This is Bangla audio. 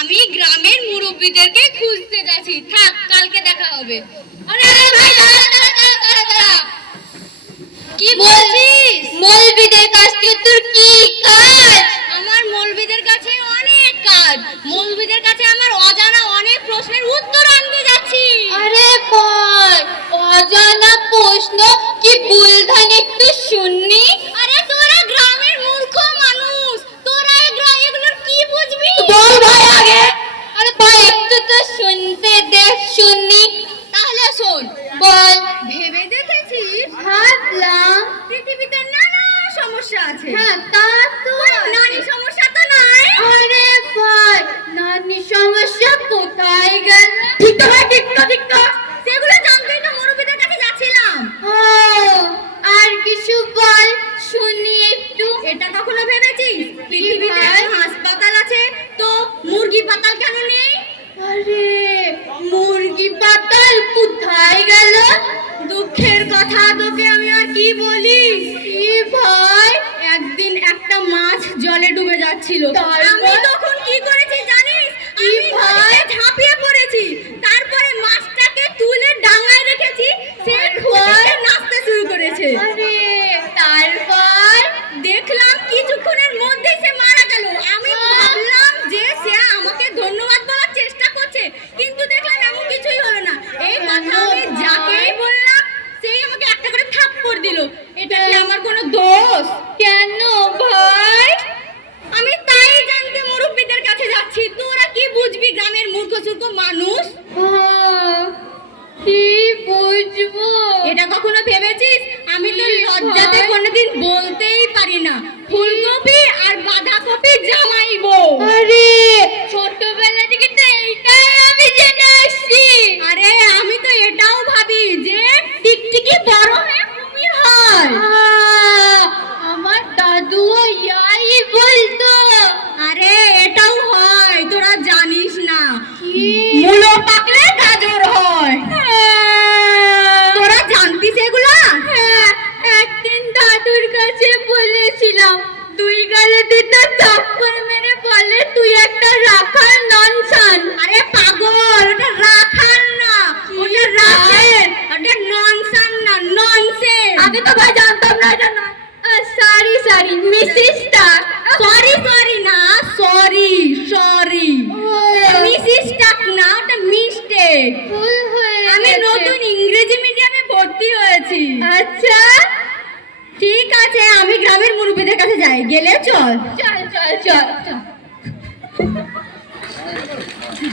আমি গ্রামের মুরব্বীদেরকে খুঁজতে যাচ্ছি, থাক কালকে দেখা হবে। আরে ভাই কি বলছিস? মৌলবীদের কাছ থেকে তোর কি কাজ? আমার মৌলবীদের কাছে অনেক কাজ। মৌলবীদের কাছে আমার অজানা অনেক প্রশ্নের উত্তর আনতে যাচ্ছি। আরে বল, অজানা প্রশ্ন কি বুলধান একটু শুননি? আরে তোরা গ্রামের মূর্খ মানুষ, তোরা এগুলোর কি বুঝবি? বল ভাই আগে। আরে ভাই একটু তো শুনতে দে, শুননি। তাহলে শোন, বল। ভেবে দেখেছিস? ভাবলাম পৃথিবীতে নানা সমস্যা আছে। হ্যাঁ তা তো নারী সমস্যা তো নাই। আরে ভাই নারী সমস্যা কোথায় গেল? ঠিক তো ভাই, ঠিক তো সেগুলো জানতেই তো মুরব্বীদের কাছে যাচ্ছিলাম। ও আর কিছু বল শুনি একটু। এটা কখনো ভেবেছিস পৃথিবীতে হাসপাতাল আছে তো মুরগি পাতাল কেন নেই? আরে মুরগি পাতাল কোথায় গেল? দুঃখের কথা তোকে আমি আর কি বলি। কি ভাই? একদিন একটা মাছ জলে ডুবে যাচ্ছিল, আমি তখন কি করেছি জানিস? আমি ভাই ঝাঁপিয়ে পড়েছি, তারপরে মাছটাকে তুলে ডাঙায় রেখেছি, সে খুশিতে নাচতে শুরু করেছে। আরে তারপর দেখলাম কিছুক্ষণের মধ্যেই সে মারা গেল। আমি ভাবলাম যে সে আমাকে ধন্যবাদ বলার চেষ্টা করছে, কিন্তু দেখলাম এমন কিছুই হলো না। এই কথা আমি যাকেই বললাম সেই আমাকে একটা করে থাপ্পড় দিল। এটা কি আমার কোনো দোষ? কেন ভাই? আমি তাই জানতে মুরব্বীদের কাছে যাচ্ছি। তোরা কি বুঝবি গ্রামের মূর্খ সূর্খ মানুষ? কি বুঝবো? এটা কখনো ভেবেছিস? আমি তো লজ্জাতে কোনোদিন বলতেই পারি না ফুলকপি আর বাঁধাকপি জামাইবো। আরে ছোটবেলা থেকে তো এইটাই আমি জেনে আসছি। আরে আমি তো এটাও ভাবি যে টিকটিকি বড় হয়ে কুমির হয়। আমার দাদুও ইয়াই বলতো। আরে এটাও হয়, তোরা জানিস না। মূলো পাকলে গাজর হয়। তোরা জানতিস এগুলা? হ্যাঁ, একদিন দাদুর কাছে বলেছিলাম, দুই গালে দুটো থাপ্পড় মেরে বলে তুই একটা রাখাল ননসান। আরে পাগল, ওটা রাখাল না, ওটা রাখেন, ওটা ননসান না, ননসেন্স। আমি তো ভাই জানতাম না এটা না। সরি মিসিসটা। সরি না, সরি মিসিস টাক না, ওটা মিস্টেক, ভুল হয়ে গেছে। আমি নতুন ইংরেজি মিডিয়ামে ভর্তি হয়েছি। আচ্ছা ঠিক আছে, আমি গ্রামের মুরব্বীদের কাছে যাই, গেলে চল।